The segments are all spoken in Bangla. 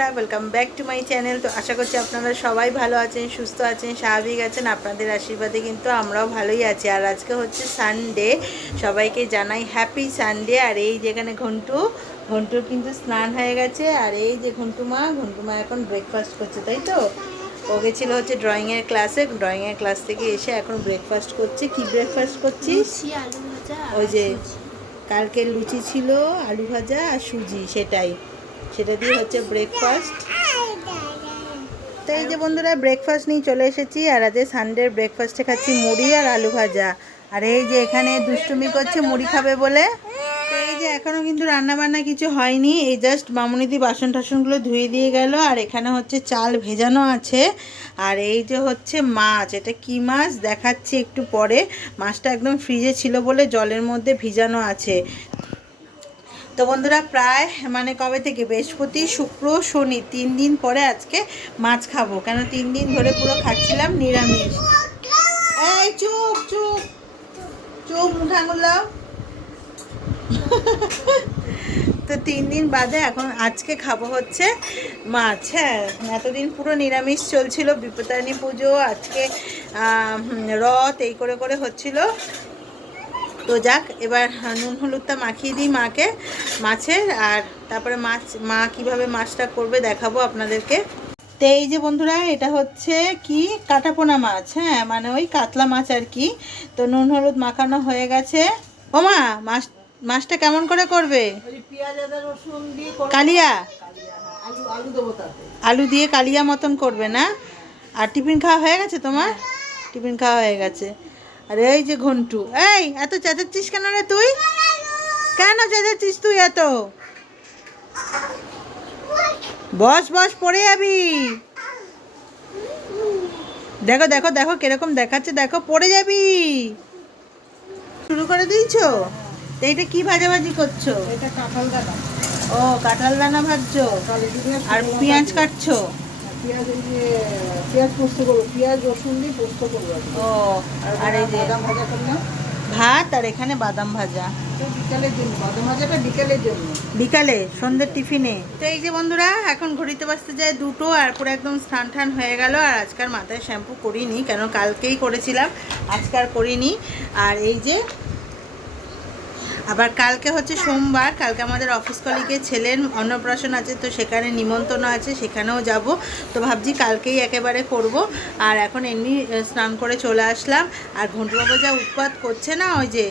বন্ধুরা welcome back to my channel তো আশা করছি আপনারা সবাই ভালো আছেন সুস্থ আছেন স্বাভাবিক আছেন। আপনাদের আশীর্বাদে কিন্তু আমরাও ভালোই আছি। আর আজকে হচ্ছে সানডে সবাইকে জানাই হ্যাপি সানডে আর এই যেখানে ঘন্টু ঘন্টুর কিন্তু স্নান হয়ে গেছে। আর এই যে ঘন্টু মা ঘন্টু মা এখন ব্রেকফাস্ট করছে তাই তো? ও গেছিল হচ্ছে ড্রয়িংয়ের ক্লাসে ড্রয়িংয়ের ক্লাস থেকে এসে এখন ব্রেকফাস্ট করছে। কি ব্রেকফাস্ট করছিস? ওই যে সুজি। কালকের লুচি ছিল আলু ভাজা আর সুজি সেটাই। সেটা দিয়ে হচ্ছে ব্রেকফাস্ট তো এই যে বন্ধুরা ব্রেকফাস্ট নিয়ে চলে এসেছি আর আজকে সানডের ব্রেকফাস্টে খাচ্ছি মুড়ি আর আলু ভাজা। আর এই যে এখানে দুষ্টুমি করছে মুড়ি খাবে বলে। এই যে এখনও কিন্তু রান্না বান্না কিছু হয়নি এই জাস্ট মামুনিদি বাসন টাসনগুলো ধুয়ে দিয়ে গেল আর এখানে হচ্ছে চাল ভেজানো আছে। আর এই যে হচ্ছে মাছ এটা কি মাছ? দেখাচ্ছি একটু পরে। মাছটা একদম ফ্রিজে ছিল বলে জলের মধ্যে ভিজানো আছে। তো বন্ধুরা প্রায় মানে কবে থেকে? বৃহস্পতি, শুক্র, শনি, তিন দিন পরে আজকে মাছ খাব। কেন তিন দিন ধরে পুরো খাচ্ছিলাম, নিরামিষ। এই চুপ চুপ চুপ মুখ তো তিন দিন বাদে এখন আজকে খাব হচ্ছে মাছ। হ্যাঁ এতদিন পুরো নিরামিষ চলছিল বিপত্তারিণী পুজো, আজকে রথ, এই করে করে হচ্ছিল। তো যাক এবার নুন হলুদটা মাখিয়ে দিই মাকে মাছের আর তারপরে মাছ মা কীভাবে মাছটা করবে দেখাবো আপনাদেরকে। তো এই যে বন্ধুরা এটা হচ্ছে কি? কাটাপোনা মাছ হ্যাঁ মানে ওই কাতলা মাছ আর কি। তো নুন হলুদ মাখানো হয়ে গেছে। ও মা মাছ মাছটা কেমন করে করবে? কালিয়া? আলু দিয়ে কালিয়া মতন করবে না? আর টিফিন খাওয়া হয়ে গেছে তোমার? টিফিন খাওয়া হয়ে গেছে। আর এই যে ঘন্টু এই এত চেঁচাচ্ছিস কেন রে তুই? কেন চেঁচাচ্ছিস তুই এত? বস বস পড়ে যাবি। দেখো দেখো দেখো কীরকম দেখাচ্ছে দেখো পড়ে যাবি। শুরু করে দিয়েছ? এটা কি ভাজাভাজি করছ? এটা কাঁঠাল দানা। ও কাঁঠাল দানা ভাজছো? আর পেঁয়াজ কাটছো? পেঁয়াজ পেঁয়াজ পোস্ত করব পেঁয়াজ রসুন দিয়ে পোস্ত করব আর ও আর এই যে বাদাম ভাজা করলাম ভাত আর এখানে বাদাম ভাজা। বিকালের জন্য বাদাম ভাজাটা বিকালের জন্য। বিকালে সন্ধ্যের টিফিনে। তো এই যে বন্ধুরা এখন ঘড়িতে বাজতে যায় দুটো আর পুরো একদম স্নান টান হয়ে গেল আর আজকাল মাথায় শ্যাম্পু করিনি কেন কালকেই করেছিলাম আজকাল করিনি। আর এই যে আবার কালকে হচ্ছে সোমবার, কালকে আমাদের অফিস কলিগের ছেলের অন্নপ্রাশন আছে, তো সেখানে নিমন্ত্রণ আছে, সেখানেও যাব। তো ভাবছি কালকেই একেবারে করব। আর এখন এমনি স্নান করে চলে আসলাম। আর ঘন্টু বাবা যা উৎপাত করছে না, ওই যে,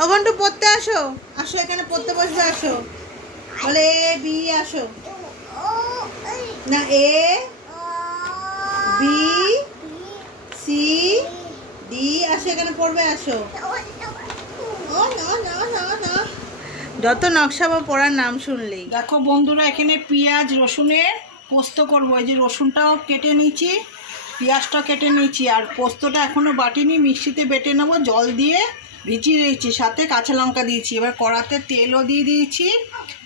ও পড়তে আসো। আসো এখানে, পড়তে বসবে আসো। বলে, এ, বি, আসো। না, এ, বি, সি, ডি, আসো এখানে, পড়বে, আসো ও না না না না যত নকশা বা পড়ার নাম শুনলেই। দেখো বন্ধুরা, এখানে পেঁয়াজ, রসুনের পোস্ত করব। এই যে রসুনটাও কেটে নিয়েছি, পেঁয়াজটাও কেটে নিয়েছি, আর পোস্তটা এখনও বাটিনি, মিক্সিতে বেটে নেব, জল দিয়ে ভিজিয়ে দিয়েছি সাথে কাঁচা লঙ্কা দিয়েছি। এবার কড়াতে তেলও দিয়ে দিয়েছি,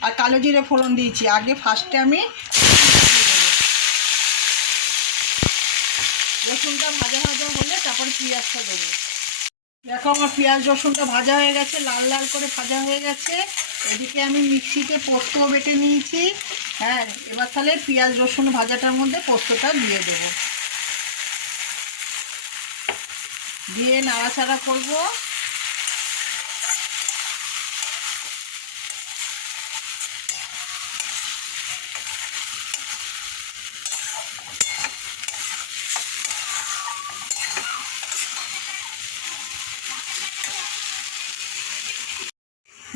আর কালো জিরে ফোড়ন দিয়েছি। আগে ফার্স্টে আমি রসুনটা ভাজা ভাজা হলে তারপর পেঁয়াজটা দেবো। দেখো আমার পেঁয়াজ রসুনটা ভাজা হয়ে গেছে, লাল লাল করে ভাজা হয়ে গেছে। এদিকে আমি মিক্সিতে পোস্ত বেটে নিয়েছি। হ্যাঁ এবার তাহলে পেঁয়াজ রসুন ভাজাটার মধ্যে পোস্তটা দিয়ে দেবো। দিয়ে নাড়াচাড়া করব।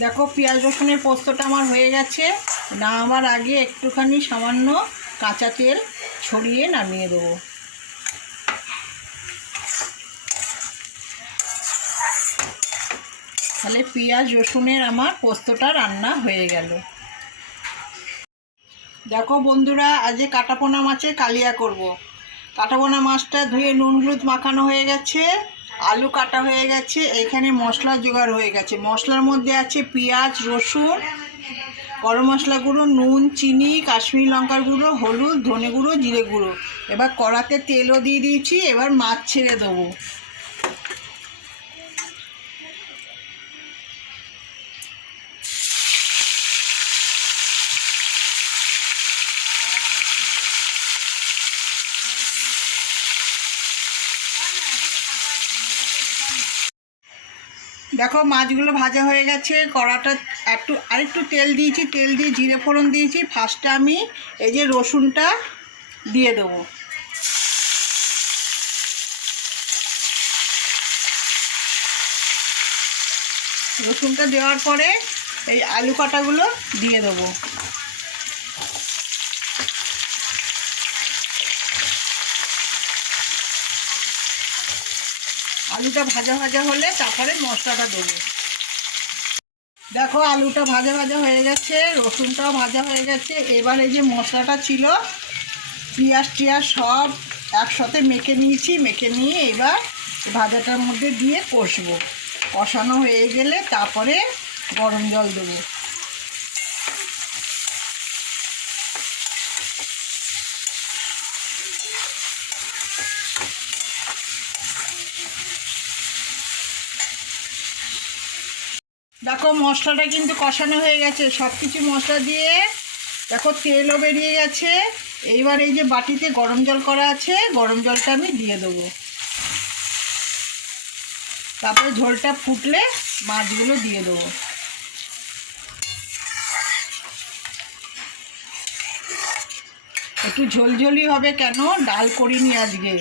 দেখো পেঁয়াজ রসুনের পোস্তটা আমার হয়ে গেছে। না আমার আগে একটুখানি সামান্য কাঁচা তেল ছড়িয়ে নামিয়ে দেবো। তাহলে পেঁয়াজ রসুনের আমার পোস্তটা রান্না হয়ে গেল। দেখো বন্ধুরা, আজকে কাটাপোনা মাছের কালিয়া করব। কাটাপোনা মাছটা ধুয়ে নুন হলুদ মাখানো হয়ে গেছে। আলু কাটা হয়ে গেছে, এখানে মশলা জোগাড় হয়ে গেছে। মশলার মধ্যে আছে পেঁয়াজ, রসুন, গরম মশলা গুঁড়ো, নুন, চিনি, কাশ্মীর লঙ্কার গুঁড়ো, হলুদ, ধনে গুঁড়ো, জিরে গুঁড়ো। এবার কড়াতে তেলও দিয়ে দিয়েছি, এবার মাছ ছেড়ে দেবো। দেখো মাছগুলো ভাজা হয়ে গেছে, কড়াটা একটু, আরেকটু তেল দিয়েছি, তেল দিয়ে জিরে ফোড়ন দিয়েছি। ফার্স্টে আমি এই যে রসুনটা দিয়ে দেবো। রসুনটা দেওয়ার পরে এই আলু কাটাগুলো দিয়ে দেবো। আলুটা ভাজা ভাজা হলে তারপরে মশলাটা দেবো। দেখো, আলুটা ভাজা ভাজা হয়ে গেছে, রসুনটাও ভাজা হয়ে গেছে। এবার এই যে মশলাটা ছিল, পিঁয়াজ টিয়াজ সব একসাথে মেখে নিয়েছি, মেখে নিয়ে এবার ভাজাটার মধ্যে দিয়ে কষবো। কষানো হয়ে গেলে তারপরে গরম জল দেবো। দেখো মশলাটা কিন্তু কষানো হয়ে গেছে। সব কিছু মশলা দিয়ে দেখো তেলও বেরিয়ে গেছে। এইবার এই যে বাটিতে গরম জল করা আছে, গরম জলটা আমি দিয়ে দেবো। তারপরে ঝোলটা ফুটলে মাছগুলো দিয়ে দেবো। একটু ঝোলঝোলি হবে কেন? ডাল করিনি আজকে।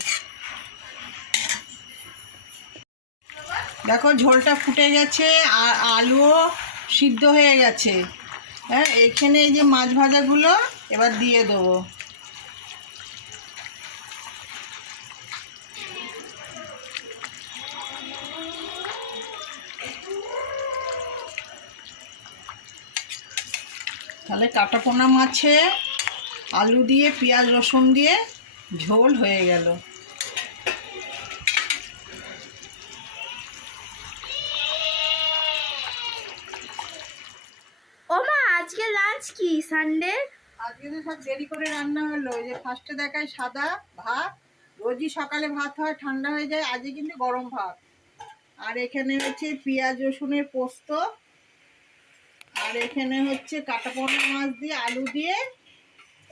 দেখো ঝোলটা ফুটে গেছে আর আলুও সিদ্ধ হয়ে গেছে। হ্যাঁ এখানে এই যে মাছ ভাজাগুলো এবার দিয়ে দেবো। তাহলে কাটাপোনা মাছে, আলু দিয়ে, পেঁয়াজ রসুন দিয়ে ঝোল হয়ে গেল ও মা আজকে লাঞ্চ কি সানডে আজকে তো সব দেরি করে রান্না হলো। ওই যে ফার্স্টে দেখায় সাদা ভাত রোজই সকালে ভাত হয় ঠান্ডা হয়ে যায় আজকে কিন্তু গরম ভাত। আর এখানে হচ্ছে পেঁয়াজ রসুনের পোস্ত আর এখানে হচ্ছে কাটাপোনা মাছ দিয়ে আলু দিয়ে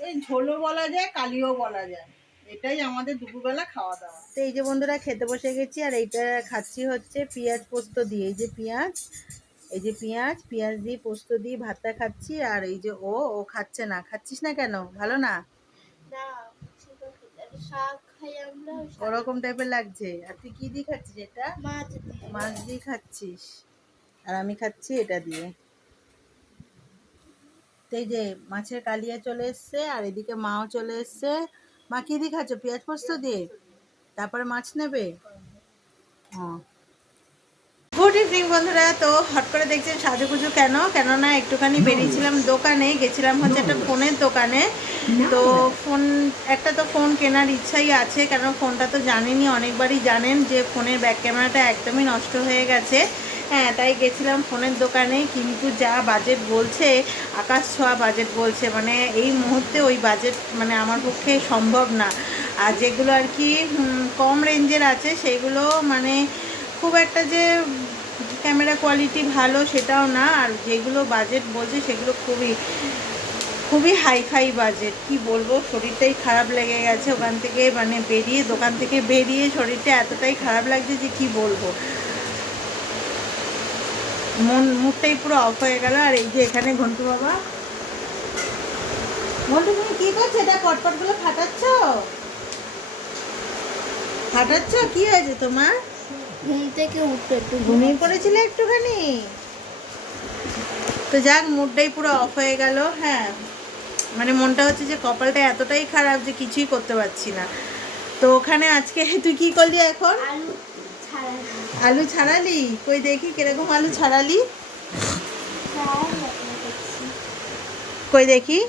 ওই ঝোলও বলা যায় কালিও বলা যায়। এটাই আমাদের দুপুরবেলা খাওয়া দাওয়া। তো এই যে বন্ধুরা খেতে বসে গেছি আর এইটা খাচ্ছি হচ্ছে পেঁয়াজ পোস্ত দিয়ে। এই যে পেঁয়াজ এই যে পেঁয়াজ পেঁয়াজ দিয়ে পোস্ত দিয়ে ভাতটা খাচ্ছি আর এই যে ও ও খাচ্ছে না। খাচ্ছিস না কেন? ভালো না? ওরকম টাইপের লাগছে। আর তুই কি দিয়ে খাচ্ছিস এটা? মাছ দিয়ে। খাচ্ছিস। আর আমি খাচ্ছি এটা দিয়ে। এই যে মাছের কালিয়া চলে এসছে আর এদিকে মাও চলে এসছে। মা কি দিয়ে খাচ্ছ? পেঁয়াজ পোস্ত দিয়ে? তারপরে মাছ নেবে? গুড ইভিনিং বন্ধুরা। তো হট করে দেখছেন সাজুগুজু কেন? কেননা একটুখানি বেরিয়েছিলাম দোকানে, গেছিলাম হচ্ছে একটা ফোনের দোকানে। তো ফোন, একটা তো ফোন কেনার ইচ্ছাই আছে কেন ফোনটা তো জানেনই, অনেকবারই জানেন যে ফোনের ব্যাক ক্যামেরাটা একদমই নষ্ট হয়ে গেছে। হ্যাঁ তাই গেছিলাম ফোনের দোকানে, কিন্তু যা বাজেট বলছে, আকাশ ছোঁয়া বাজেট বলছে। মানে এই মুহূর্তে ওই বাজেট মানে আমার পক্ষে সম্ভব না। আর যেগুলো আর কি কম রেঞ্জের আছে, সেগুলো মানে খুব একটা যে ক্যামেরা কোয়ালিটি ভালো সেটাও না, আর যেগুলো বাজেট বলছে সেগুলো খুবই খুবই হাইফাই বাজেট কি বলব? শরীরটাই খারাপ লেগে গেছে ওখান থেকে মানে বেরিয়ে, দোকান থেকে বেরিয়ে শরীরটা এতটাই খারাপ লাগছে যে কি বলব? মন, মুডটাই পুরো অফ হয়ে গেল। আর এই যে এখানে ঘন্টু বাবা। ঘন্টু, তুমি কি করছ? এটা পটপটগুলো ফাটাচ্ছ? ফাটাচ্ছ? কি হয়েছে তোমার? ঘুম থেকে উঠতে একটু ঘুমিয়ে পড়েছিলে একটুখানি? তো যাক মুডটাই পুরো অফ হয়ে গেল হ্যাঁ। মানে মনটা হচ্ছে যে কপালটা এতটাই খারাপ যে কিছুই করতে পারছি না। তো ওখানে আজকে তুই কি করলি এখন? আলু ছাড়ালি। কই দেখি কীরকম আলু ছাড়ালি? কই দেখি।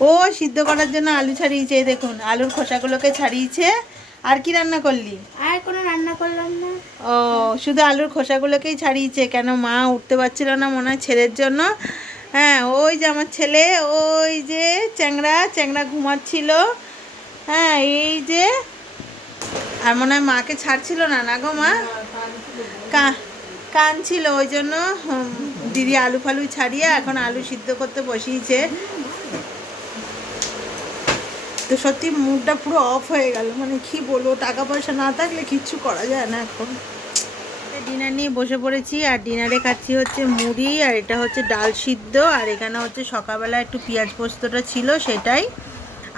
ও সিদ্ধ করার জন্য আলু ছাড়িয়েছে দেখুন আলুর খোসাগুলোকে ছাড়িয়েছে। আর কি রান্না করলি? আর কোনো রান্না করলাম না। ও শুধু আলুর খোসাগুলোকেই ছাড়িয়েছে। কেন মা উঠতে পারছিল না মনে হয় ছেলের জন্য। হ্যাঁ ওই যে আমার ছেলে ওই যে চ্যাংড়া চ্যাংড়া ঘুমাচ্ছিল। হ্যাঁ এই যে আর মনে হয় মাকে ছাড়ছিল না না গো মা? কান ছিল ওই জন্য দিদি আলু ফালু ছাড়িয়ে এখন আলু সিদ্ধ করতে বসিয়েছে। তো সত্যি মুডটা পুরো অফ হয়ে গেল। মানে কি বলব টাকা পয়সা না থাকলে কিচ্ছু করা যায় না এখন। ডিনার নিয়ে বসে পড়েছি আর ডিনারে খাচ্ছি হচ্ছে মুড়ি আর এটা হচ্ছে ডাল সিদ্ধ আর এখানে হচ্ছে সকালবেলা একটু পেঁয়াজ পোস্তটা ছিল সেটাই।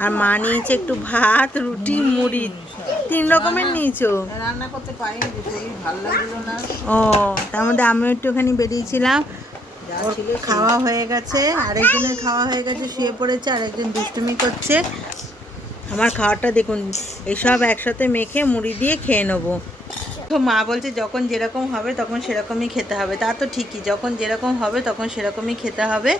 আর মা নিয়েছে একটু ভাত রুটি মুড়ি। তিন রকমের নিয়েছো? রান্না করতে পারিনি ভালো লাগল না। ও তার মধ্যে আমিও একটুখানি বেরিয়েছিলাম। খাওয়া হয়ে গেছে আরেকজনের খাওয়া হয়ে গেছে শুয়ে পড়েছে আরেকজন দুষ্টুমি করছে। আমার খাওয়াটা দেখুন, এসব একসাথে মেখে মুড়ি দিয়ে খেয়ে নেব। তো মা বলছে, যখন যেরকম হবে তখন সেরকমই খেতে হবে। তা তো ঠিকই, যখন যেরকম হবে তখন সেরকমই খেতে হবে।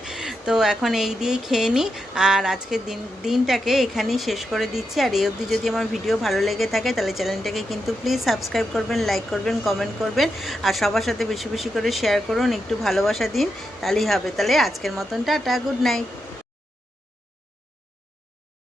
তো এখন এই দিয়েই খেয়ে নিই, আর আজকের দিন, দিনটাকে এখানেই শেষ করে দিচ্ছি। আর এই অবধি যদি আমার ভিডিও ভালো লেগে থাকে, তাহলে চ্যানেলটাকে কিন্তু প্লিজ সাবস্ক্রাইব করবেন লাইক করবেন কমেন্ট করবেন, আর সবার সাথে বেশি বেশি করে শেয়ার করুন, একটু ভালোবাসা দিন, তাহলেই হবে। তাহলে আজকের মতন, টাটা গুড নাইট